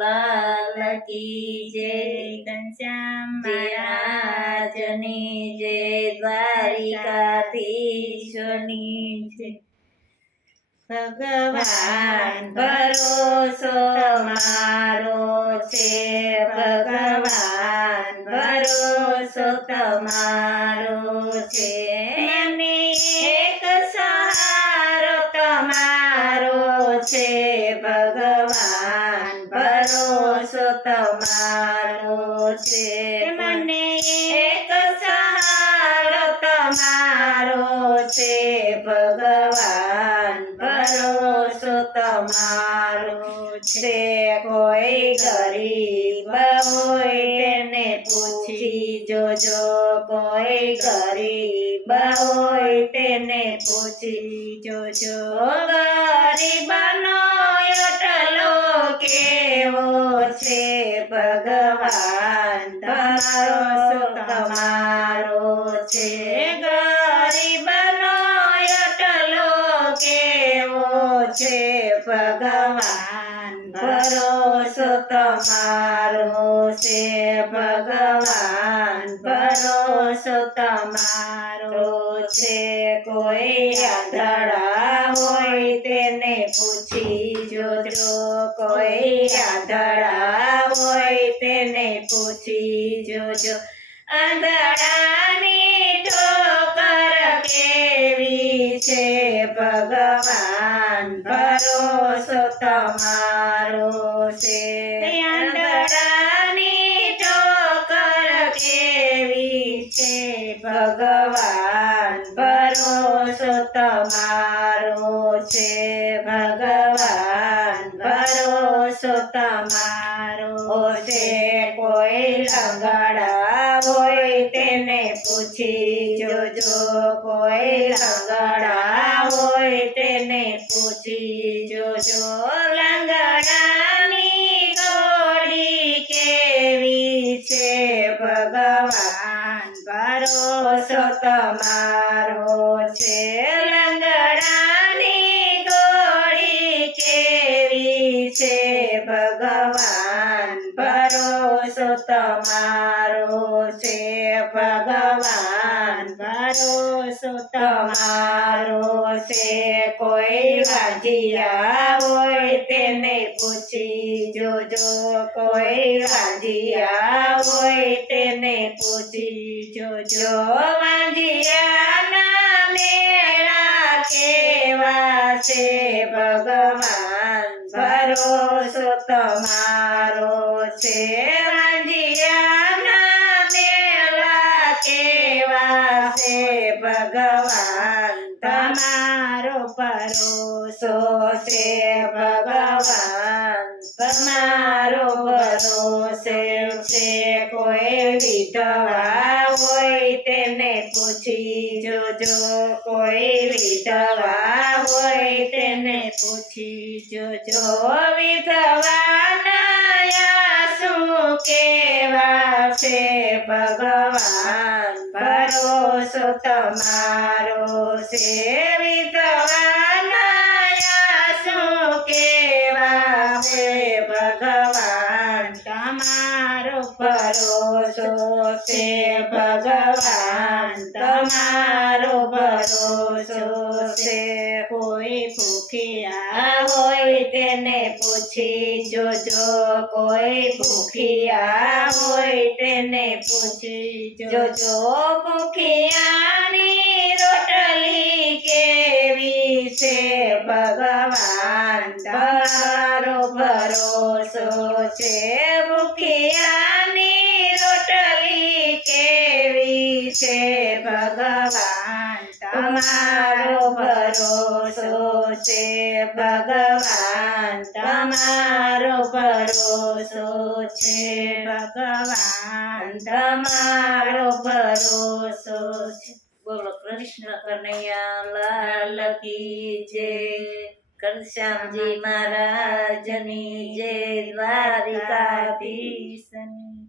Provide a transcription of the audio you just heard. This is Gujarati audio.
લાલ કી જય, ઘનશ્યામ મહારાજની જય, દ્વારિકાધીશની જય. ભગવાન ભરોસો તમારો છે, ભગવાન ભરોસો તમારો છે. મને એક સહારો તમારો છે, ભગવાન ભરોસો તમારો છે. મને એક સહારો તમારો છે, ભગવાન ભરોસો તમારો છે. કોઈ ગરીબ હોય તેને પૂછી જોજો, કોઈ ગરીબ હોય તેને પૂછી જોજો. ગરીબનો એટલો કેવો છે, ભગવાન ભરોસો તમારો છે. ગરીબનો એટલો કેવો છે, ભગવાન ભરોસો તમારો છે, ભગવાન ભરોસો તમારો છે. કોઈ આંધળા હોય તેને પૂછી જોજો, કોઈ આંધળા હોય તેને પૂછી જોજો. આંધળાની ઠોકર કેવી છે, ભગવાન ભરોસો તમારો છે. આંધળાની ઠોકર કેવી છે, ભગવાન ભરોસો તમારો છે, ભગવાન ભરોસો તમારો છે. કોઈ લંગડા હોય તેને પૂછી જોજો, કોઈ લંગડા હોય તેને પૂછી જોજો. લંગડાની ઘોડી કેવી છે, ભગવાન ભરોસો તમારો છે. લંગડાની ઘોડી કેવી છે, ભગવાન ભરોસો તમારો છે, ભગવાન ભરોસો તમારો છે. કોઈ વાંઢિયા હોય તેને પૂછી જોજો, કોઈ વાંઢિયા હોય તેને પૂછી જોજો. વાંઢિયાના મેળા કેવા છે, ભગવાન ભરોસો તમારો છે. વાંઢિયાના મેળા કેવા છે, ભગવાન તમારો ભરોસો છે, ભગવાન તમારો ભરોસે છે. કોઈ વિધવા હોય તેને પૂછી જોજો, કોઈ વિધવા હોય તેને પૂછી જોજો. વિધવાના શું કેવા છે, ભગવાન ભરોસો તમારો છે. વિધવાના શું કેવા છે, ભગવાન તમારો ભરોસો છે, ભગવાન તમારો ભરોસો છે. કોઈ ભૂખ્યા હોય તેને પૂછી જોજો, કોઈ ભૂખ્યા હોય તેને પૂછી જોજો. ભૂખ્યાની રોટલી કેવી છે, ભગવાન તમારો ભરોસો છે. ભૂખ્યાની રોટલી કેવી છે, ભગવાન તમારો ભરોસો છે, ભગવાન તમારો ભરોસો છે, ભગવાન તમારો ભરોસો છે. બોલો કૃષ્ણ કનૈયા લાલ કી જય, ઘનશ્યામજી મહારાજની જય, દ્વારિકાધીશની